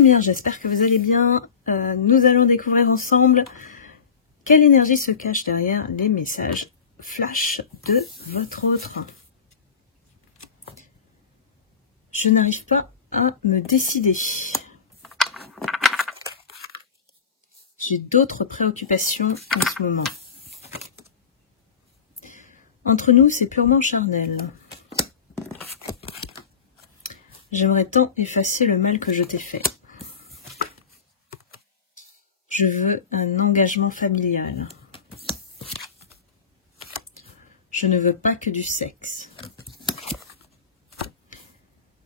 lumière, j'espère que vous allez bien. Nous allons découvrir ensemble quelle énergie se cache derrière les messages flash de votre autre. Je n'arrive pas à me décider. J'ai d'autres préoccupations en ce moment. Entre nous, c'est purement charnel. J'aimerais tant effacer le mal que je t'ai fait. Je veux un engagement familial. Je ne veux pas que du sexe.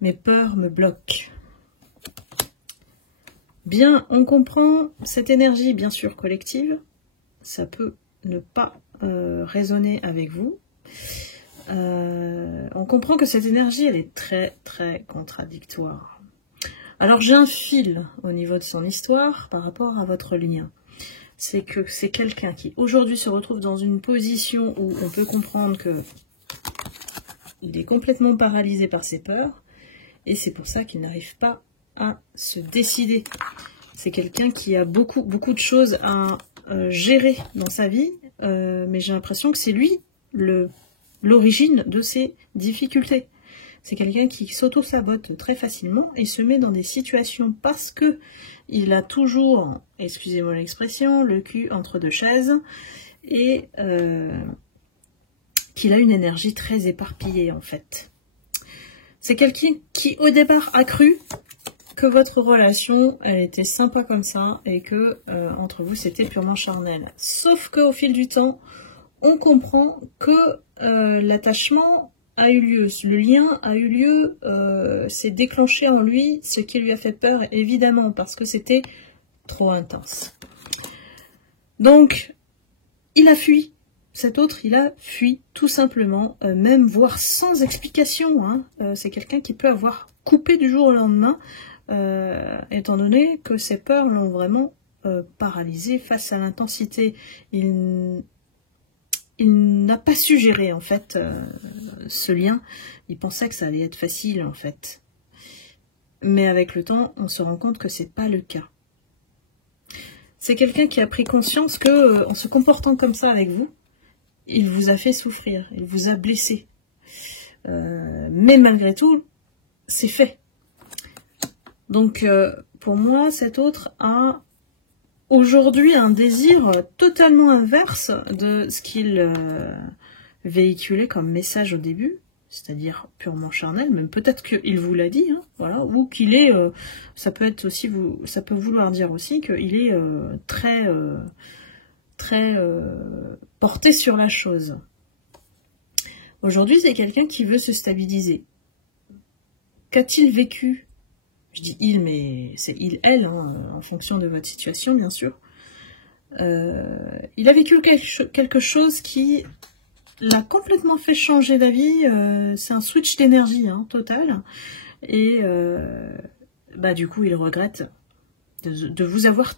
Mes peurs me bloquent. Bien, on comprend cette énergie, bien sûr, collective. Ça peut ne pas résonner avec vous. On comprend que cette énergie, elle est très, très contradictoire. Alors, j'ai un fil au niveau de son histoire par rapport à votre lien. C'est que c'est quelqu'un qui, aujourd'hui, se retrouve dans une position où on peut comprendre que il est complètement paralysé par ses peurs. Et c'est pour ça qu'il n'arrive pas à se décider. C'est quelqu'un qui a beaucoup de choses à gérer dans sa vie, mais j'ai l'impression que c'est lui l'origine de ces difficultés. C'est quelqu'un qui s'auto-sabote très facilement et se met dans des situations parce que il a toujours, excusez-moi l'expression, le cul entre deux chaises et qu'il a une énergie très éparpillée en fait. C'est quelqu'un qui au départ a cru que votre relation elle était sympa comme ça et que entre vous c'était purement charnel. Sauf qu'au fil du temps, on comprend que l'attachement a eu lieu, le lien a eu lieu, s'est déclenché en lui, ce qui lui a fait peur évidemment parce que c'était trop intense. Donc, il a fui. Cet autre, il a fui tout simplement, même voire sans explication. Hein. C'est quelqu'un qui peut avoir coupé du jour au lendemain, étant donné que ses peurs l'ont vraiment paralysé face à l'intensité. Il n'a pas su gérer en fait ce lien. Il pensait que ça allait être facile en fait. Mais avec le temps, on se rend compte que c'est pas le cas. C'est quelqu'un qui a pris conscience que en se comportant comme ça avec vous, il vous a fait souffrir, il vous a blessé. Mais malgré tout, c'est fait. Donc, pour moi, cet autre a aujourd'hui un désir totalement inverse de ce qu'il véhiculait comme message au début, c'est-à-dire purement charnel, même peut-être qu'il vous l'a dit, hein, voilà, ou qu'il est, ça peut être aussi, ça peut vouloir dire aussi qu'il est très porté sur la chose. Aujourd'hui, c'est quelqu'un qui veut se stabiliser. Qu'a-t-il vécu? Je dis il, mais c'est il, elle, hein, en fonction de votre situation, bien sûr. Il a vécu quelque chose qui l'a complètement fait changer d'avis. C'est un switch d'énergie hein, total. Et du coup, il regrette de vous avoir,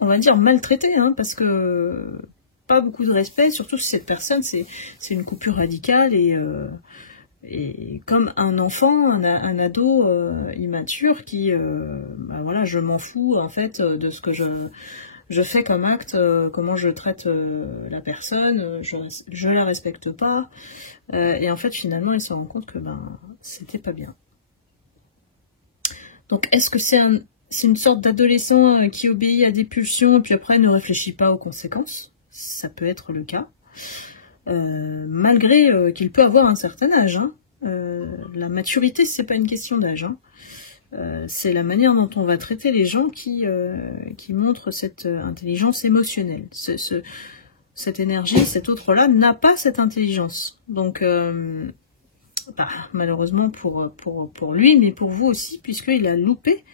on va dire, maltraité, hein, parce que pas beaucoup de respect, surtout si cette personne, c'est une coupure radicale et comme un enfant, un ado immature qui, voilà, je m'en fous en fait de ce que je fais comme acte, comment je traite la personne, je la respecte pas, et en fait finalement elle se rend compte que c'était pas bien. Donc est-ce que c'est une sorte d'adolescent qui obéit à des pulsions et puis après ne réfléchit pas aux conséquences? Ça peut être le cas. Malgré qu'il peut avoir un certain âge. Hein. La maturité, c'est pas une question d'âge. Hein. C'est la manière dont on va traiter les gens qui montrent cette intelligence émotionnelle. Cette énergie, cet autre-là n'a pas cette intelligence. Donc, malheureusement pour lui, mais pour vous aussi, puisqu'il a loupé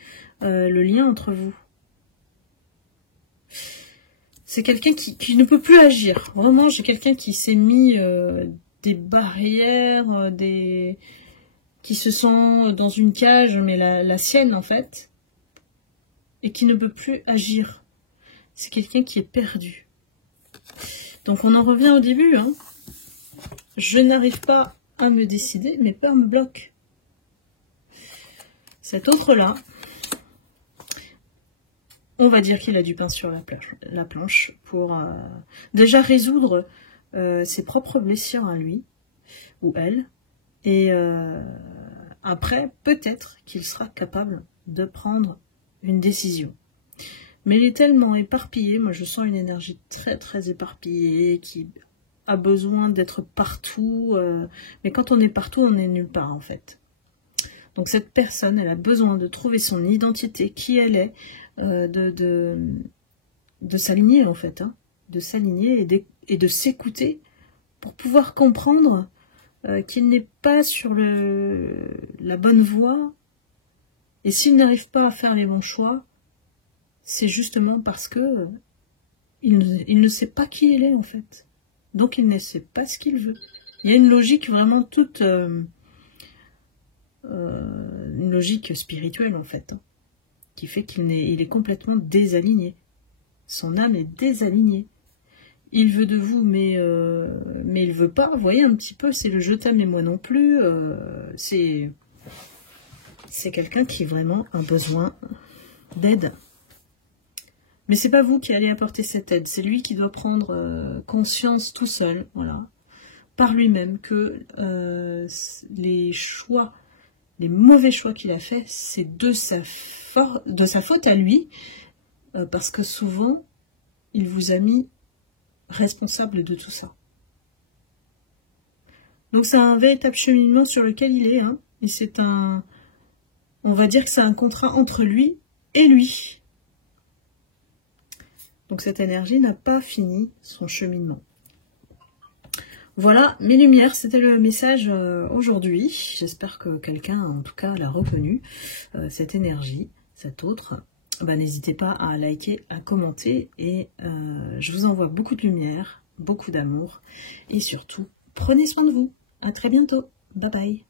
le lien entre vous. C'est quelqu'un qui ne peut plus agir. Vraiment, j'ai quelqu'un qui s'est mis des barrières, qui se sent dans une cage, mais la sienne en fait, et qui ne peut plus agir. C'est quelqu'un qui est perdu. Donc on en revient au début. Hein. Je n'arrive pas à me décider, mes peurs me bloquent. Cet autre-là, on va dire qu'il a du pain sur la planche pour déjà résoudre ses propres blessures à lui ou elle. Et après, peut-être qu'il sera capable de prendre une décision. Mais il est tellement éparpillé, moi je sens une énergie très très éparpillée, qui a besoin d'être partout, mais quand on est partout, on n'est nulle part en fait. Donc cette personne, elle a besoin de trouver son identité, qui elle est, de s'aligner en fait, hein, de s'aligner et de s'écouter pour pouvoir comprendre qu'il n'est pas sur la bonne voie, et s'il n'arrive pas à faire les bons choix, c'est justement parce que il ne sait pas qui il est en fait. Donc il ne sait pas ce qu'il veut. Il y a une logique vraiment toute... une logique spirituelle en fait, hein, qui fait qu'il est complètement désaligné. Son âme est désalignée. Il veut de vous, mais il veut pas. Vous voyez un petit peu, c'est le je t'aime et moi non plus. C'est quelqu'un qui vraiment a besoin d'aide. Mais c'est pas vous qui allez apporter cette aide, c'est lui qui doit prendre conscience tout seul, voilà, par lui-même, que les mauvais choix qu'il a faits, c'est de sa faute à lui, parce que souvent, il vous a mis responsable de tout ça. Donc c'est un véritable cheminement sur lequel il est, hein, et c'est on va dire que c'est un contrat entre lui et lui. Donc cette énergie n'a pas fini son cheminement. Voilà, mes lumières, c'était le message aujourd'hui. J'espère que quelqu'un, en tout cas, l'a reconnu, cette énergie, cette autre. N'hésitez pas à liker, à commenter, et je vous envoie beaucoup de lumière, beaucoup d'amour, et surtout, prenez soin de vous. À très bientôt. Bye bye.